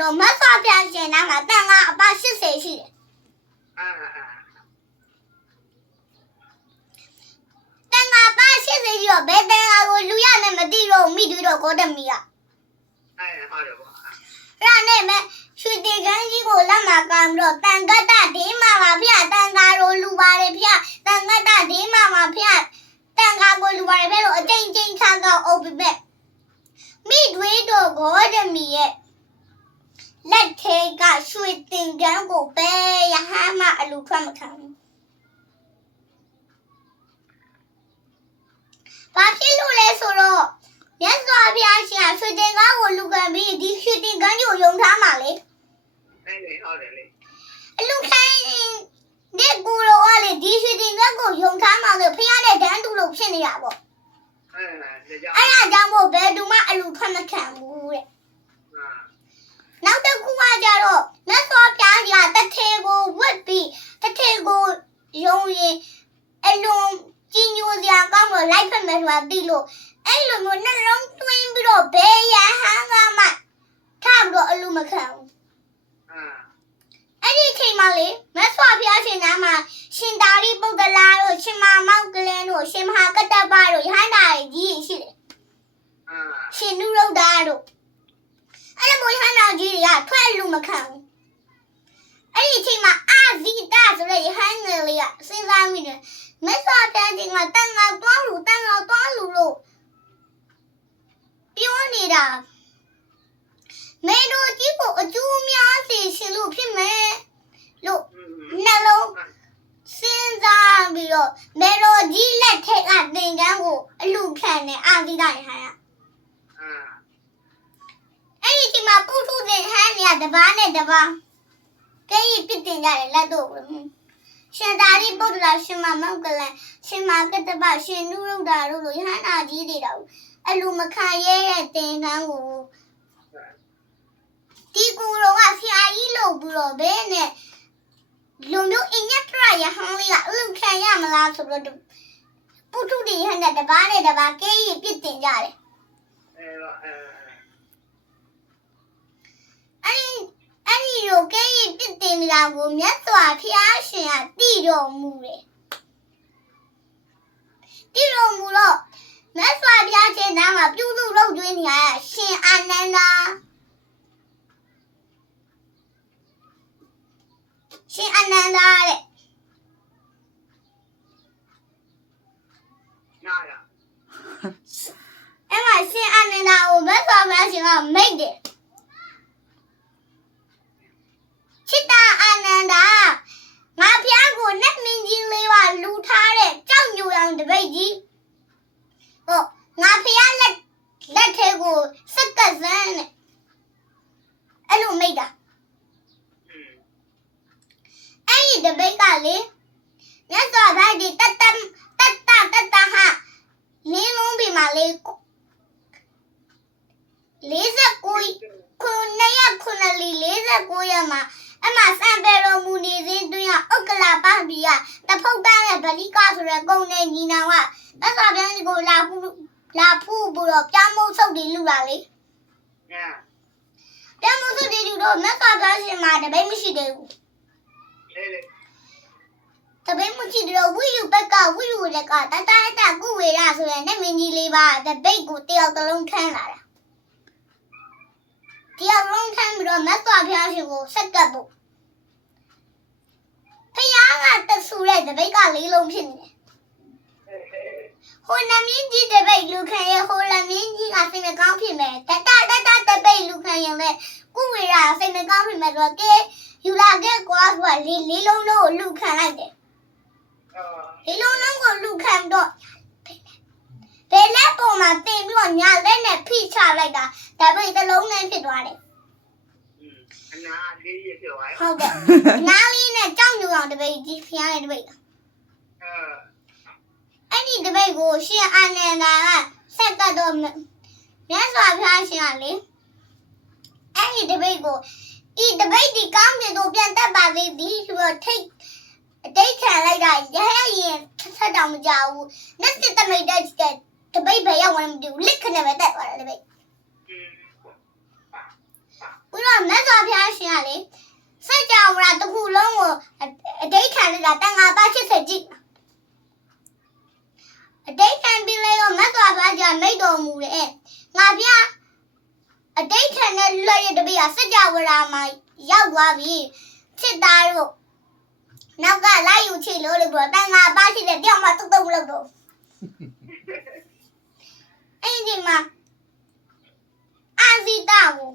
တော့မဆော့ပြန်ရှင်နာမှာတန်ကအပါ80ရှိတယ်တန်ကအပါ80ရှိတော့ဘယ်တန်ကကိုလူရနဲ့မသိတော့မိတွေ့တော့ကိုတမီကဟုတ်တယ်ပေါ့အဲ့ဒါနဲ့မရွှေတေကန်းကြီးကိုလက်မှာကမ်းပြီးတော့တန်ကတ္တဒေးမှာပါဗျတန်ကားကိုလူပါတယ်ဗျတန်ကတ္တဒေးမှာပါဗျတန်ကားကိုလူပါတယ်ဗျလို့အတိတ်ချင်းချတော့အုပ်ပြီးမဲ့မိတွေးတော့ကိုတမီရဲ့လက်ထဲကရွှေတင်ကန်းကိုပဲရဟန်းမအလူထွက်မခံဘူးဘာဖြစ်လို့လဲဆိုတော့မြတ်စွာဘုရားရှင်ရွှေတင်ကန်းကိုလူခံပြီးဒီရွှေတင်ကန်းကြီးကိုယုံထားမှာလေဟုတ်တယ်လေအလူခံတဲ့ကူတော်ကလေဒီရွှေတင်ကန်းကိုယုံထားမှာဆိုဖះတဲ့တန်းတူလို့ဖြစ်နေတာပေါ့အဲ့ဒါကြောင့်မို့ဘယ်သူမှအလူထွက်မခံဘူးတဲ့နောက်တစ်ခုကကြတော့မြတ်စွာဘုရားကြီးကတထေကိုဝတ်ပြီးတထေကိုယုံရင်အလုံးကြီးညိုစရာကောင်းလို့လိုက်ဖက်မယ်ဆိုတာသိလို့အဲ့လိုမျိုးနှလုံးသွင်းပြီးတော့ဘယ်ရဟန်းကမှထားပြီးတော့အလူမခံဘူးအဲ့ဒီချိန်မှာလေမြတ်စွာဘုရားရှင်နာမှာရှင်သာရိပုတ္တရာတို့ရှင်မမောက္ကလန်တို့ရှင်မဟာကတ္တပတို့ယဟန္တာကြီးရှိတယ်ရှင်နုရုဒ္ဓတို့အဲ့လိုယဟန္တာကြီးတွေကထွက်လူမခံဘူးအဲ့ဒီချိန်မှာအာဇိတဆိုတဲ့ယဟန်ငယ်လေးကစဉ်းစားမိတယ်မြတ်စွာဘုရားရှင်ကတန်ခါသွားလူလို့ပြောနေတာမေတို့ကြီးကိုအကျိုးများစေရှင်လို့ဖြစ်မယ်လို့နှလုံးစဉ်းစားပြီးတော့မေတို့ကြီးလက်ထက်ကသင်္ကန်းကိုအလူခံတယ်အာဇိတရဟန်းကအဲ့ဒီချိန်မှာပုထုဇဉ်ဟန်းတွေကတပားနဲ့တပားကဲကြီးပြစ်တင်ကြတယ်လက်တော့ရှင်သာရိပုတ္တရာရှင်မမောက္ကလန်ရှင်မကတ္တပရှင်နုရုဒ္ဓတို့လိုယဟန္တာကြီးတွေတော့အလူမခံရဲတဲ့သင်္ကန်းကိုဒီကူတော်ကဆရာကြီးလို့ပြီးတော့ဘယ်နဲ့လူမျိုးအင်ညက်ထရယဟန်လေးကအလူခံရမလားဆိုတော့ပုထုဇဉ်ဟန်းတဲ့တပားနဲ့တပားကဲကြီးပြစ်တင်ကြတယ်အဲ့ဒီလိုကဲရင်ပြစ်တင်နေတာကိုမြတ်စွာဘုရားရှင်ကသိတော်မူတယ်သိတော်မူတော့မြတ်စွာဘုရားရှင်နာမှာပြုစုလုပ်ကျွေးနေရရှင်အာနန္ဒာရှင်အာနန္ဒာတဲ့နာရအဲ့မှာရှင်အာနန္ဒာကိုမြတ်စွာဘုရားရှင်ကမိတ်တယ်ချစ်တာအာနန္ဒာငါဖျားကိုနဲ့မင်းကြီးလေးပါလူထားတဲ့ကြောက်ညိုအောင်တပိတ်ကြီးဟုတ်ငါဖျားလက်ထဲကိုစက်ကစမ်းနဲ့အဲ့လိုမိတ်တာအဲ့ဒီတပိတ်ကလေမြတ်စွာဘုရားဒီတတဟာမင်းလုံးပြီမှာလေ49ရက်မှာအမစံပေတော်မူနေစဉ်တွင်ဥက္ကလာပန်ပြီးတဖုတ်တန်းရဲ့ဗလိကဆိုတဲ့ကုန်းနဲ့ညီနောင်ကသက်စွာဘုရားကိုလာဖူးပြီးတော့ပြမုတ်ဆုပ်တွေလူလာလေပြမုတ်ဆုပ်တွေလူတော့မြတ်စွာဘုရားရှင်မှာတပိတ်မရှိသေးဘူးတပိတ်မရှိတော့ဝိယူဘက်ကဝိယူလက်ကတတဟတကုဝေရဆိုတဲ့နတ်မင်းကြီးလေးပါတပိတ်ကိုတယောက်တစ်လုံးခန်းလာတာတယောက်လုံးခန်းပြီးတော့မြတ်စွာဘုရားရှင်ကိုဆက်ကပ်ဖို့ဖယားကတဆူတဲ့တပိတ်ကလေးလုံးဖြစ်နေတယ်ဟိုနမင်းကြီးတပိတ်လူခံရဲ့ဟိုလမင်းကြီးကစိတ်မကောင်းဖြစ်မယ်တတပိတ်လူခံရင်လည်းကုဝေရစိတ်မကောင်းဖြစ်မယ်ဆိုတော့ကဲယူလာခဲ့ကွာဆိုတာလေးလုံးလုံးကိုလူခံလိုက်တယ်လေးလုံးလုံးကိုလူခံတော့ဘယ်လက်ပေါ်မှာတင်ပြီးတော့ညာလက်နဲ့ဖိချလိုက်တာတပိတ်တစ်လုံးနဲ့ဖြစ်သွားတယ်အနာလေးရဖြစ်သွားဟုတ်ကဲ့နားလေးနဲ့ကြောက်ညူအောင်တပိတ်ကြီးဖျားတဲ့တပိတ်အဲ့ဒီတပိတ်ကိုရှင်အာနန္ဒာကဆက်ကပ်တော့မြတ်စွာဘုရားရှင်ကလေအဲ့ဒီတပိတ်ကိုဤတပိတ်ဒီကောင်းမြေတို့ပြန်တက်ပါသေးသည်ဆိုတော့ထိတ်အတိတ်ခံလိုက်တာရဟရင်ဆက်တောင်မကြဘူးနှစ်စစ်တမိတ်တက်တပိတ်ပဲရောက်ဝင်မတူလစ်ခနဲ့ပဲတက်သွားတယ်တပိတ်ဝ ပြီးတော့မြတ်စွာဘုရားရှင်ကလေစัจ java ဝါတစ်ခုလုံးကိုအတိတ်ခံနေတာတန်ခါပါ80ကြည့်အတိတ်ခံပြီးလေရောမြတ်စွာဘုရားကမိတ်တော်မူတယ်ငါဘုရားအတိတ်ခံတဲ့လွတ်ရတပိကစัจ java ဝါမှာရောက်သွားပြီချစ်သားတို့နောက်ကလိုက်ယူချစ်လို့လို့ပြောတန်ခါပါရှိတဲ့တယောက်မှတုတ်တုတ်လို့တော့အဲ့ဒီမှာအာဇီတာကို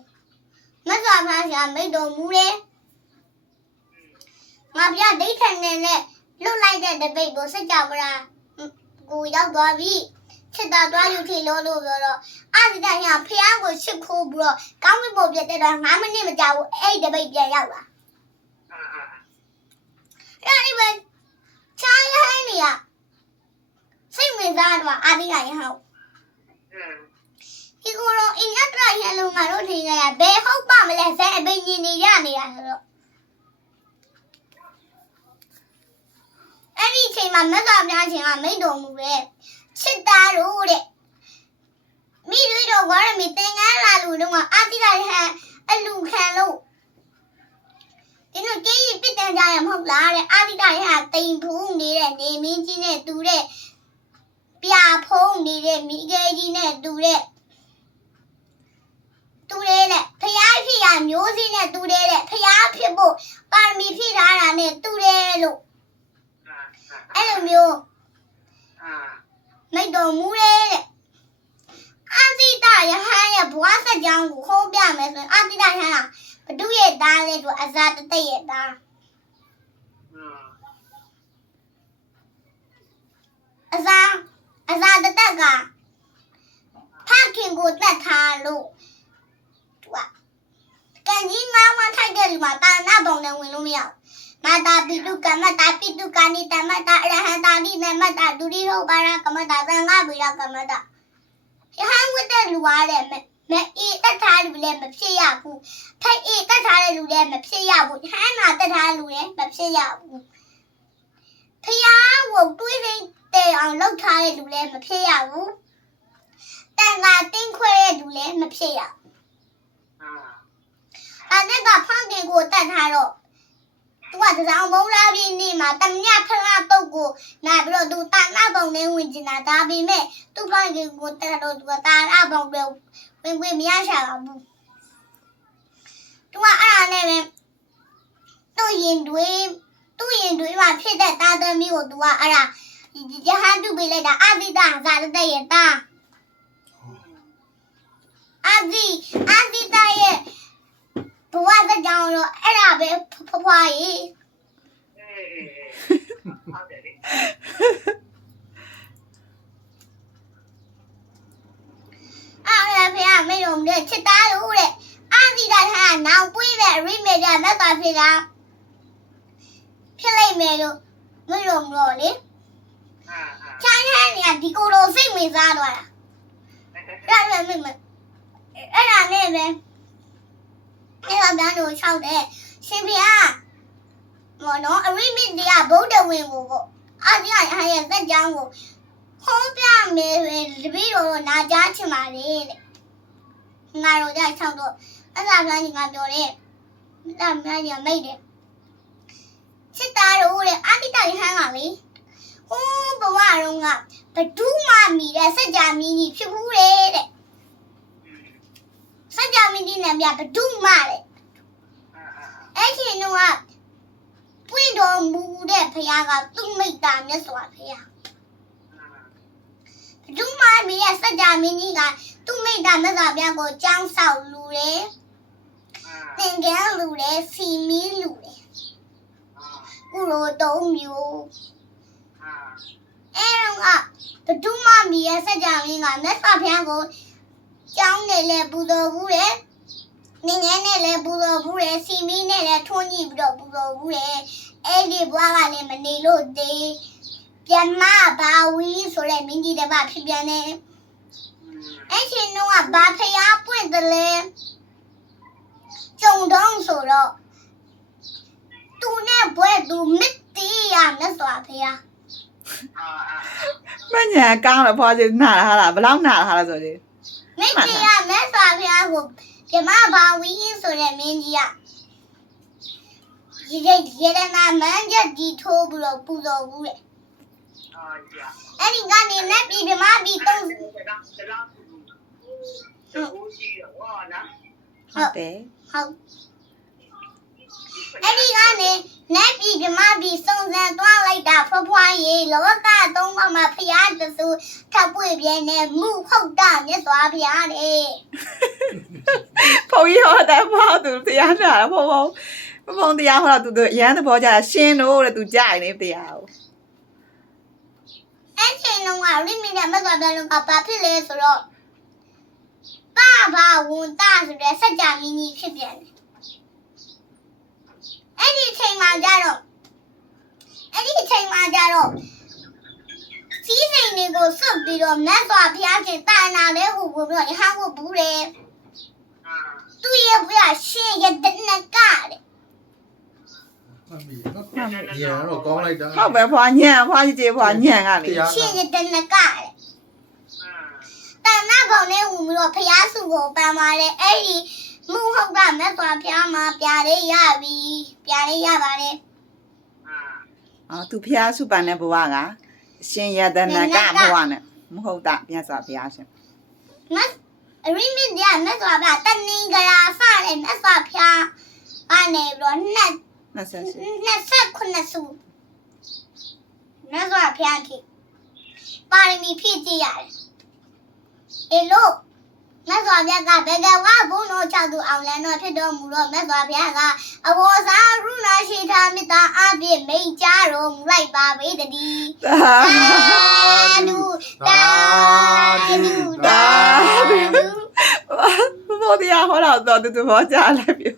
မစွာဖားရှာမိတ်တော်မူတယ်ငါပြဒိဋ္ဌံနဲ့လွတ်လိုက်တဲ့တပိတ်ကိုစัจ java ဝါကိုရောက်သွားပြီချစ်သားသွားယူချစ်လို့ပြောတော့အာဇီတာကဖះကိုချစ်ခိုးပြီးတော့ကောင်းကင်ဘုံပြတဲ့တော့9မိနစ်မကြာဘူးအဲ့ဒီတပိတ်ပြန်ရောက်လာအဲ့ဒီပဲချားရဟန်းနေရစိတ်ဝင်စားတော့အာဇီတာရဟန်းဒီကိုယ်တော့အင်္ဂတရရလုံးငါတို့ထင်ရဘယ်ဟုတ်ပါမလဲဇက်အပိန်ကြီးနေရနေတာဆိုတော့အဲ့ဒီအချိန်မှာမတ်တော်များချင်းကမိတ်တော်မူပဲချစ်သားတို့တဲ့မိတွေတော့ဘာရမီသင်္ကန်းလာလို့တော့အာတိရဟန်အလူခံလို့ဒီလိုကြေးရပြစ်တန်းကြရမဟုတ်လားတဲ့အာတိရဟန်တိမ်ဖူးနေတဲ့နေမင်းကြီးနဲ့တူတဲ့ပြာဖုံးနေတဲ့မိခဲကြီးနဲ့တူတဲ့တူတဲ့ဖျားဖြစ်ရမျိုးစင်းနဲ့တူတဲ့ဖျားဖြစ်ဖို့ပါရမီဖြည့်ထားတာနဲ့တူတယ်လို့အဲ့လိုမျိုးမိတ်တော်မူတဲ့အာဇိတယဟန်ရဲ့ဘွားစကြောင်းကိုခေါ်ပြမယ်ဆိုရင်အာဇိတယဟန်ကဘဒုရဲ့သားလေးဆိုအဇာတတိတ်ရဲ့သားအဇာတတက်ကဖခင်ကိုတတ်ထားလို့ကန်ကြီးငါးဝထိုက်တဲ့လူမှာတာနာပုံနဲ့ဝင်လို့မရဘူးမာတာပိတုကမတာပိတုကာနိတမတာအရဟံတာနိနမတာဒုရိဟုတ်ပါရကမတာသံဃာဗိရကမတာယဟန်ဝတ်တဲ့လူပါတဲ့မအေးတတ်ထားလူလည်းမဖြစ်ရဘူးထိုက်အေးတတ်ထားတဲ့လူလည်းမဖြစ်ရဘူးဟန်နာတတ်ထားလူလည်းမဖြစ်ရဘူးဖျားကိုတွေးတဲ့အောင်လှုပ်ထားတဲ့လူလည်းမဖြစ်ရဘူးတန်ခါတင်းခွဲတဲ့လူလည်းမဖြစ်ရအဲ့ဒါဖန်ကင်ကိုတတ်ထားတော့သူကတစောင်းမုံလာပြင်းနေမှာတမညဖလားတုတ်ကိုနာပြီးတော့သူတာနာပုံနဲ့ဝင်ကျင်တာဒါပေမဲ့သူ့ဖန်ကင်ကိုတတ်တော့သူကတာနာပုံပဲဝင်မရရှာပါဘူးသူကအဲ့ဒါနဲ့ပဲသူ့ရင်တွေးမှာဖြစ်တဲ့တာသမီးကိုသူကအဲ့ဒါယဟန်တုပေးလိုက်တာအာဇိတဇာတတဲ့ရဲ့တာအာဇိတရဲ့ဘဝစကြောင်းတော့အဲ့ဒါပဲဖွားရေဟုတ်တယ်လေအဲ့ဖေကမေတော်မူတဲ့ချစ်သားလို့တဲ့အာဇီတာဟာနောက်ပွေးပဲအရိမေကြမတ်သားဖြစ်လိုက်မယ်လို့မေတော်မူတော့လေချမ်းဟန်းနေဒီကိုယ်တော်စိတ်ဝင်စားသွားတာအဲ့ဒါနဲ့ပဲအဲ့ဒါဗျာတို့၆တဲ့ရှင်ဖေမော်နော်အရိမေတရားဗုဒ္ဓဝင်ကိုပေါ့အာဇီတာဟာရဲ့သက်ကြောင်းကိုဟောပြမယ်ဆိုရင်တပည့်တော်နာကြားချင်ပါလေတဲ့ငါတို့ကြ၆တော့အဲ့ဒါမှငါပြောတယ်ဒါမှညမိတ်တယ်စစ်သားတို့တဲ့အာတိတရဟန်းကလေဟိုးဘဝတုန်းကဘဒုမမီတဲ့စัจ जा မင်းကြီးဖြစ်ဘူးတဲ့စัจ जा မင်းကြီးနဲ့ပြဘဒုမတဲ့အဲ့ရှင်တို့ကပွင့်တော်မူတဲ့ဘုရားကသူ့မိတ်တာမြတ်စွာဘုရားဘဒုမမီရဲ့စัจ जा မင်းကြီးကသူ့မိတ်တာမြတ်စွာဘုရားကိုကြောင်းဆောက်လူတယ်သင်္ကန်းလူတယ်စီမီလူတယ်ကုလိုတုံးမျိုးအဲ့တော့ဘဒုမမီရဲ့စัจ जा မင်းကမြတ်စွာဘုရားကိုကြောင်းနဲ့လဲပူဇော်ဘူးတယ်နင်းငယ်နဲ့လဲပူဇော်ဘူးတယ်စီမီနဲ့လဲထွန်းကြည့်ပြီးတော့ပူဇော်ဘူးတယ်အဲ့ဒီဘွားကလည်းမနေလို့သေးပြန်မဘာဝီဆိုတဲ့မင်းကြီးတစ်ပါးဖြစ်ပြန်တယ်အဲ့ရှင်တို့ကဘာဖျားပွင့်တယ်လဲကြုံတော့ဆိုတော့သူနဲ့ဘွဲသူမစ်တီးရမြတ်စွာဘုရားမညာကောင်းတော့ဖွားချင်နားဟာလားဘလောက်နားဟာလားဆိုရင်မစ်တီးရမြတ်စွာဘုရားကို ပြမဘာဝီဆိုတဲ့မင်းကြီးကရေရနာမန်းချက်ဒီထိုးပြီးတော့ပူဇော်ဘူးလေ အာကြာ အဲ့ဒီကနေလက်ပြီးပြမပြီးသုံး ဒါရှိတော့ဟောနော် ဟုတ်တယ် ဟုတ်အဲ့ဒီကနေလက်ပြီးပြမပြီးစုံစမ်းသွားလိုက်တာဖွားဖွားရေလောကသုံးပါးမှာဖျားတဆူထပ်ပွေပြင်းနေမှုဟုတ်တာမြတ်စွာဘုရားတဲ့ ဘုံကြီးဟောတယ်ဘောသူတရားနာဘုံတရားဟောတော့သူရမ်းသဘောကြရှင်တို့တဲ့သူကြိုက်နေတရားကို အဲ့ချိန်လုံးကရိမိနဲ့မစွာဘုရားလုံးကဘာဖြစ်လဲဆိုတော့ပါဘာဝန်တာဆိုတဲ့စัจ जा မင်းကြီးဖြစ်ပြန်တယ်အဲ့ဒီချိန်မှာကြတော့စီးစိမ်တွေကိုစွတ်ပြီးတော့မြတ်စွာဘုရားရှင်တာနာလဲဟူပြီးတော့ရဟန်းကိုဘူးတယ် အာ သူ့ရဲ့ဘုရားရှင်ရဲ့တနကတဲ့ မှန်ပြီနော်ရန်တော့ကောင်းလိုက်တာ ဟုတ်ပဲဖွာညံဖွာကြီးဖွာညံကလေ ရှင်ရဲ့တနကတဲ့တာနာဘုံနဲ့ဟူပြီးတော့ဘုရားစုကိုပန်ပါတယ်အဲ့ဒီမှုဟုတ်တာမြတ်စွာဘုရားမှာပြာလေးရပြီပြာလေးရပါတယ် အာ အော်သူဖျားစုပန်တဲ့ဘဝကအရှင်ယတနာကဘဝနဲ့မဟုတ်တာမြတ်စွာဘုရားရှင် မတ်အရိမိပြမြတ်စွာဘုရားတဏင်္ဂရာစတဲ့မြတ်စွာဘုရားကနေပြီးတော့28စုမြတ်စွာဘုရားကြီးပါရမီဖြည့်ကြည့်ရတယ်အဲလို့မြတ်စွာဘုရားကဘေကဝဘုံတော်၆သူအောင်လန်းတော်ဖြစ်တော်မူတော့မြတ်စွာဘုရားကအဘောဇာရုဏာရှိတာမေတ္တာအပြည့်မိန့်ကြားတော်မူလိုက်ပါပေတည်း သာဘုံတရားဟောတော့သူဘောကြလိုက်ပြီ